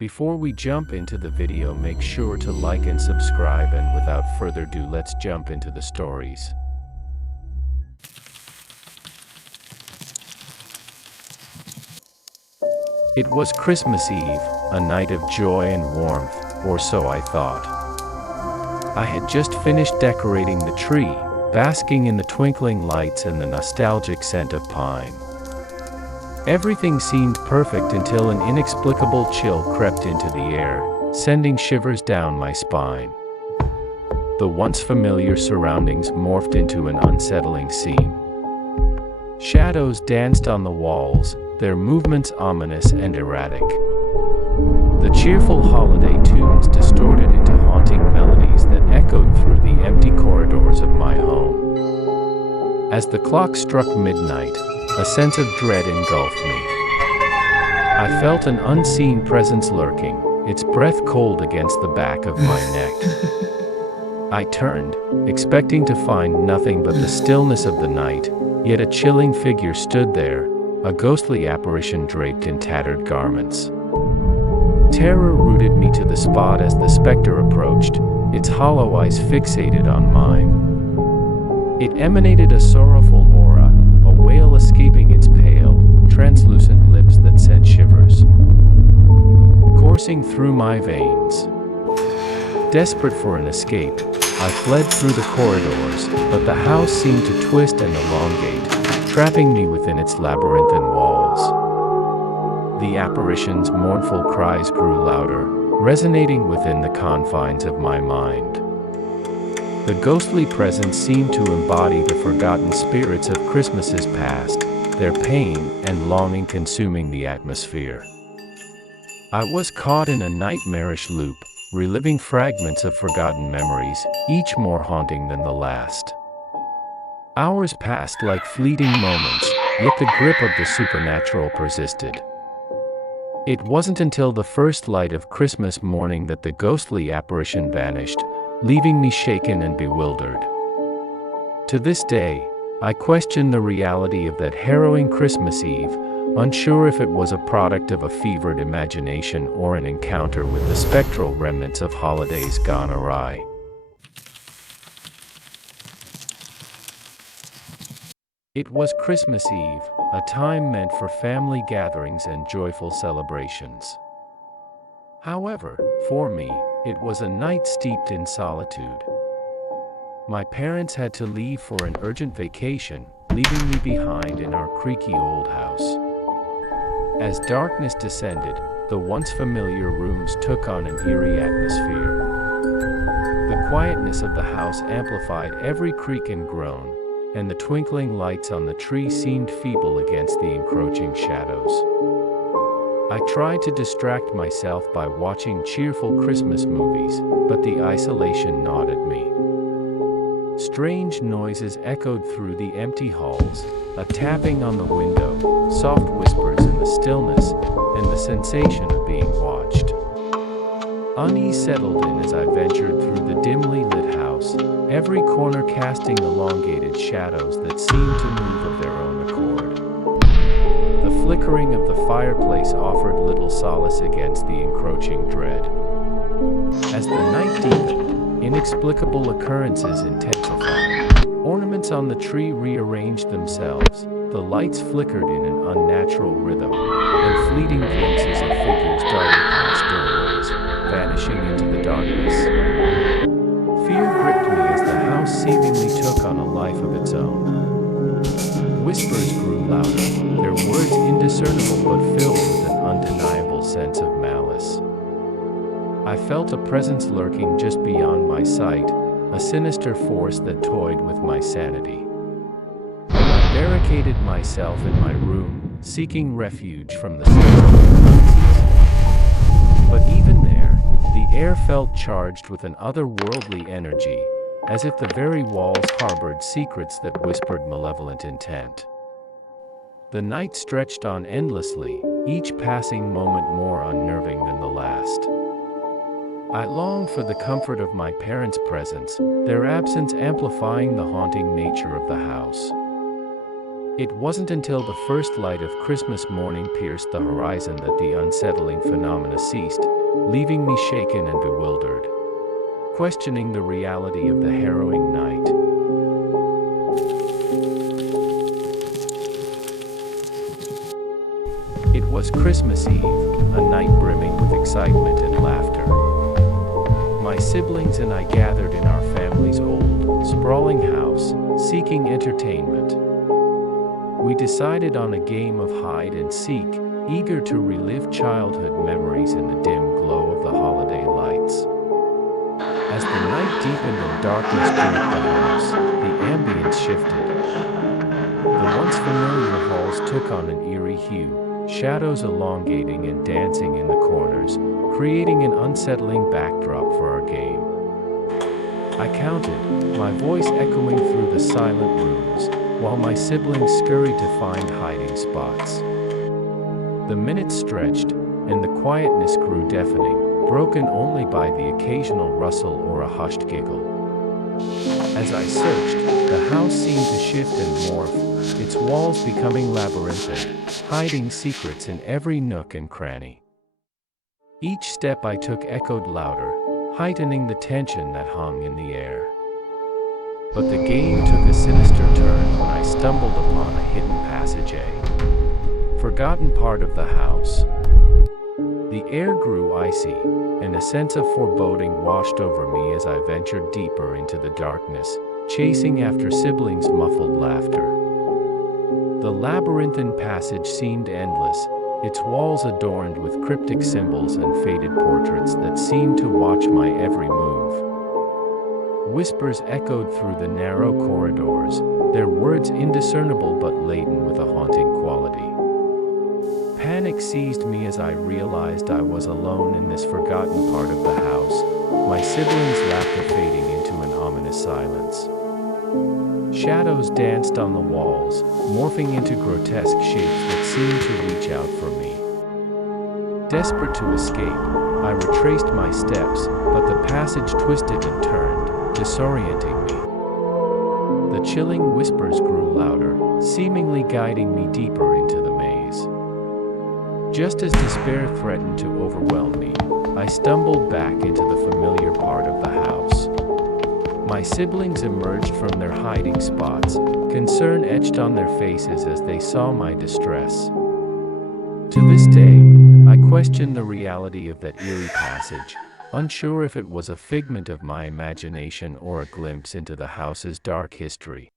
Before we jump into the video, make sure to like and subscribe, and without further ado, let's jump into the stories. It was Christmas Eve, a night of joy and warmth, or so I thought. I had just finished decorating the tree, basking in the twinkling lights and the nostalgic scent of pine. Everything seemed perfect until an inexplicable chill crept into the air, sending shivers down my spine. The once familiar surroundings morphed into an unsettling scene. Shadows danced on the walls, their movements ominous and erratic. The cheerful holiday tunes distorted into haunting melodies that echoed through the empty corridors of my home. As the clock struck midnight, a sense of dread engulfed me. I felt an unseen presence lurking, its breath cold against the back of my neck. I turned, expecting to find nothing but the stillness of the night, yet a chilling figure stood there, a ghostly apparition draped in tattered garments. Terror rooted me to the spot as the specter approached, its hollow eyes fixated on mine. It emanated a sorrowful aura, a wail escaping its pale, translucent lips that sent shivers coursing through my veins. Desperate for an escape, I fled through the corridors, but the house seemed to twist and elongate, trapping me within its labyrinthine walls. The apparition's mournful cries grew louder, resonating within the confines of my mind. The ghostly presence seemed to embody the forgotten spirits of Christmases past, their pain and longing consuming the atmosphere. I was caught in a nightmarish loop, reliving fragments of forgotten memories, each more haunting than the last. Hours passed like fleeting moments, yet the grip of the supernatural persisted. It wasn't until the first light of Christmas morning that the ghostly apparition vanished, leaving me shaken and bewildered. To this day, I question the reality of that harrowing Christmas Eve, unsure if it was a product of a fevered imagination or an encounter with the spectral remnants of holidays gone awry. It was Christmas Eve, a time meant for family gatherings and joyful celebrations. However, for me, it was a night steeped in solitude. My parents had to leave for an urgent vacation, leaving me behind in our creaky old house. As darkness descended, the once familiar rooms took on an eerie atmosphere. The quietness of the house amplified every creak and groan, and the twinkling lights on the tree seemed feeble against the encroaching shadows. I tried to distract myself by watching cheerful Christmas movies, but the isolation gnawed at me. Strange noises echoed through the empty halls, a tapping on the window, soft whispers in the stillness, and the sensation of being watched. Unease settled in as I ventured through the dimly lit house, every corner casting elongated shadows that seemed to move of their own accord. The flickering of the fireplace offered little solace against the encroaching dread. As the night deepened, inexplicable occurrences intensified. Ornaments on the tree rearranged themselves, the lights flickered in an unnatural rhythm, and fleeting glimpses of figures darted past doorways, vanishing into the darkness. Fear gripped me as the house seemingly took on a life of its own. Whispers grew louder, their words indiscernible but filled with an undeniable sense of malice. I felt a presence lurking just beyond my sight, a sinister force that toyed with my sanity. I barricaded myself in my room, seeking refuge from the sense. But even there, the air felt charged with an otherworldly energy, as if the very walls harbored secrets that whispered malevolent intent. The night stretched on endlessly, each passing moment more unnerving than the last. I longed for the comfort of my parents' presence, their absence amplifying the haunting nature of the house. It wasn't until the first light of Christmas morning pierced the horizon that the unsettling phenomena ceased, leaving me shaken and bewildered, questioning the reality of the harrowing night. It was Christmas Eve, a night brimming with excitement and laughter. My siblings and I gathered in our family's old, sprawling house, seeking entertainment. We decided on a game of hide and seek, eager to relive childhood memories in the dim glow of the holiday lights. As the night deepened and darkness gripped the house, the ambience shifted. The once familiar halls took on an eerie hue, shadows elongating and dancing in the corners, creating an unsettling backdrop for our game. I counted, my voice echoing through the silent rooms, while my siblings scurried to find hiding spots. The minutes stretched, and the quietness grew deafening, broken only by the occasional rustle or a hushed giggle. As I searched, the house seemed to shift and morph, its walls becoming labyrinthine, hiding secrets in every nook and cranny. Each step I took echoed louder, heightening the tension that hung in the air. But the game took a sinister turn when I stumbled upon a hidden passage, a forgotten part of the house. The air grew icy, and a sense of foreboding washed over me as I ventured deeper into the darkness, chasing after siblings' muffled laughter. The labyrinthine passage seemed endless, its walls adorned with cryptic symbols and faded portraits that seemed to watch my every move. Whispers echoed through the narrow corridors, their words indiscernible but laden with a haunting quality. Panic seized me as I realized I was alone in this forgotten part of the house, my siblings' laughter fading into an ominous silence. Shadows danced on the walls, morphing into grotesque shapes that seemed to reach out for me. Desperate to escape, I retraced my steps, but the passage twisted and turned, disorienting me. The chilling whispers grew louder, seemingly guiding me deeper into the maze. Just as despair threatened to overwhelm me, I stumbled back into the familiar part of the house. My siblings emerged from their hiding spots, concern etched on their faces as they saw my distress. To this day, I question the reality of that eerie passage, unsure if it was a figment of my imagination or a glimpse into the house's dark history.